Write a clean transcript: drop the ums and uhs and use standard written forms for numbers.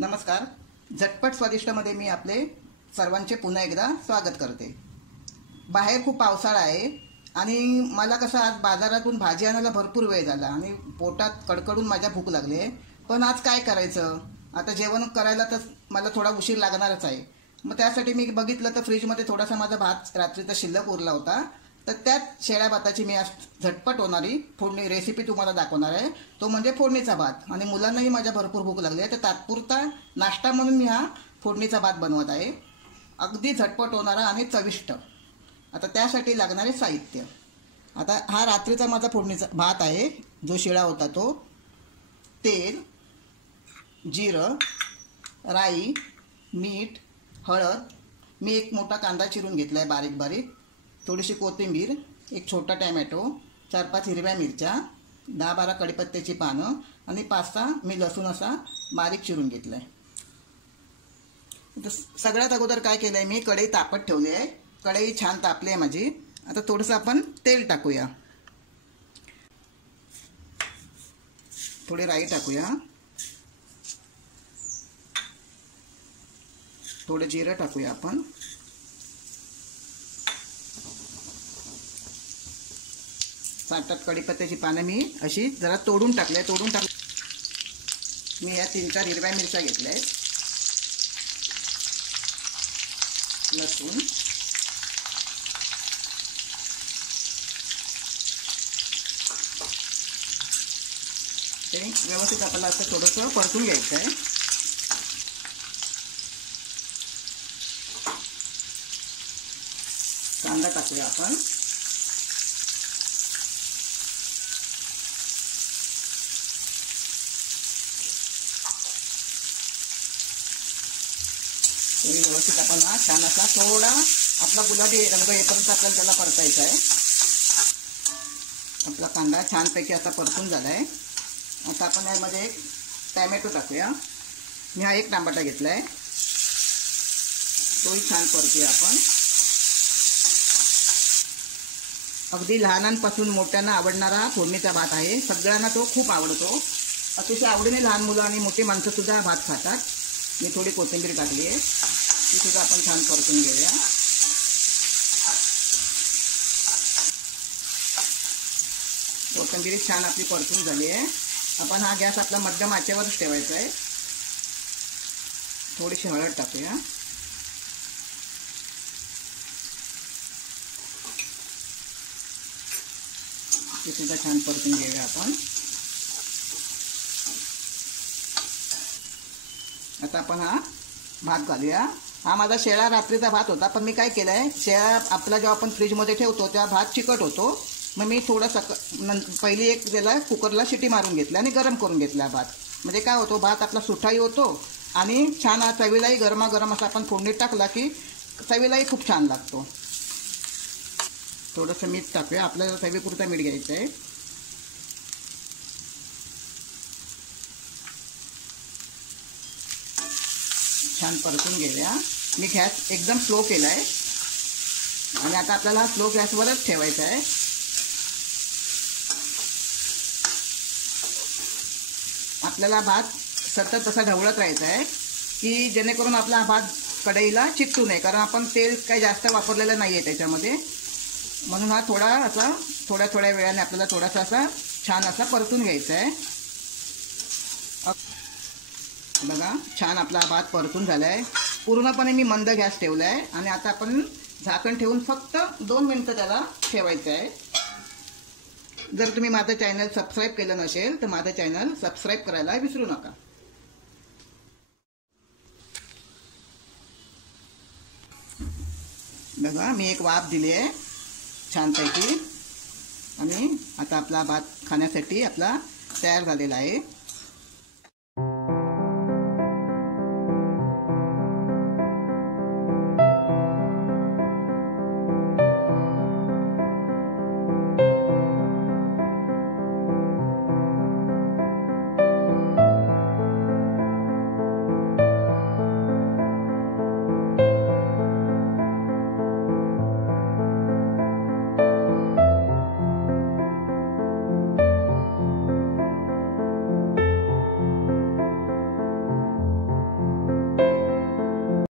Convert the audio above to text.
नमस्कार. झटपट स्वादिष्टमध्ये मी आपले सर्वांचे पुन्हा एकदा स्वागत करते. बाहेर खूप पावसाळा आहे आणि मला कसं आज बाजारातून भाजी आणायला भरपूर वेळ झाला आणि पोटात कडकडून माझ्या भूक लागली आहे. पण आज काय करायचं, आता जेवण करायला तर मला थोडा उशीर लागणारच आहे. मग त्यासाठी मी बघितलं तर फ्रीजमध्ये थोडासा माझा भात रात्रीचा शिल्लक उरला होता. तर त्यात शेळ्या भाताची मी आज झटपट होणारी फोडणी रेसिपी तुम्हाला दाखवणार आहे. तो म्हणजे फोडणीचा भात. आणि मुलांनाही माझ्या भरपूर भूक लागली आहे, तर तात्पुरता नाश्ता म्हणून मी हा फोडणीचा भात बनवत आहे. अगदी झटपट होणारा आणि चविष्ट. आता त्यासाठी लागणारे साहित्य, आता हा रात्रीचा माझा फोडणीचा भात आहे जो शिळा होता तो. तेल, जिरं, राई, मीठ, हळद. मी एक मोठा कांदा चिरून घेतला आहे बारीक बारीक, थोडीशी कोथिंबीर, एक छोटा टॅमॅटो, 4-5 हिरव्या मिरच्या, 10-12 कढीपत्त्याची पानं आणि 5-6 मी लसूण असा बारीक चिरून घेतला आहे. सगळ्यात अगोदर काय केलं आहे, मी कढई तापत ठेवली आहे. कढई छान तापली आहे माझी. आता थोडंसं आपण तेल टाकूया, थोडी राई टाकूया, थोडं जिरं टाकूया आपण, सात-आठ कढीपत्त्याची पानं मी अशी जरा तोडून टाकले. मी या 3-4 हिरव्या मिरच्या घेतल्या आहेत, लसूण, ते व्यवस्थित आपल्याला असं थोडंसं परतून घ्यायचं आहे. कांदा टाकूया आपण, व्यवस्थित आपण हा छान असा थोडा आपला गुलाबी रंग येईपर्यंत आपल्याला त्याला परतायचा आहे. आपला कांदा छानपैकी असा परतून झाला आहे. आता आपण यामध्ये एक टॅमॅटो टाकूया. मी हा एक टमाटा घेतला आहे, तोही छान परतूया आपण. अगदी लहानांपासून मोठ्यांना आवडणारा हा फोडणीचा भात आहे. सगळ्यांना तो खूप आवडतो. अतिशय आवडीने लहान मुलं आणि मोठी माणसंसुद्धा हा भात खातात. मी थोडी कोथिंबीर टाकली आहे, ती सुद्धा आपण छान परतून घेऊया. कोथिंबीर छान आपली परतून झाली आहे. आपण हा गॅस आपला मध्यम आचेवरच ठेवायचा आहे. थोडीशी हळद टाकूया, ते सुद्धा छान परतून घेऊया आपण. आता आपण हा भात घालूया. हा माझा शेळा रात्रीचा भात होता, पण मी काय केलं आहे, शेळा आपला जेव्हा आपण फ्रीजमध्ये ठेवतो तेव्हा भात चिकट होतो. मग मी थोडं पहिली एक त्याला कुकरला शिटी मारून घेतली आणि गरम करून घेतला भात. म्हणजे काय होतो, भात आपला सुठाही होतो आणि छान चवीलाही गरमागरम असा आपण फोडणीत टाकला की चवीलाही खूप छान लागतो. थोडंसं मीठ टाकूया, आपल्याला चवीपुरता मीठ घ्यायचं आहे. छान परतून घेऊया. मी गॅस एकदम स्लो केला आहे आणि आता आपल्याला स्लो गॅसवरच ठेवायचा आहे. आपल्याला भात सतत असा ढवळत राहायचा आहे की जेणेकरून आपला भात कढईला चिकटू नये, कारण आपण तेल काही जास्त वापरलेलं नाही आहे त्याच्यामध्ये. म्हणून हा थोडा असा थोड्या वेळाने आपल्याला थोडासा असा छान असा परतून घ्यायचा आहे. बघा, छान आपला भात परतून झाला आहे. पूर्णपणे मी मंद गॅस ठेवला आहे आणि आता आपण झाकण ठेवून फक्त 2 मिनिटं त्याला ठेवायचं आहे. जर तुम्ही माझं चॅनल सबस्क्राईब केलं नसेल तर माझं चॅनल सबस्क्राईब करायला विसरू नका. बघा, मी एक वाफ दिली आहे छानपैकी आणि आता आपला भात खाण्यासाठी आपला तयार झालेला आहे.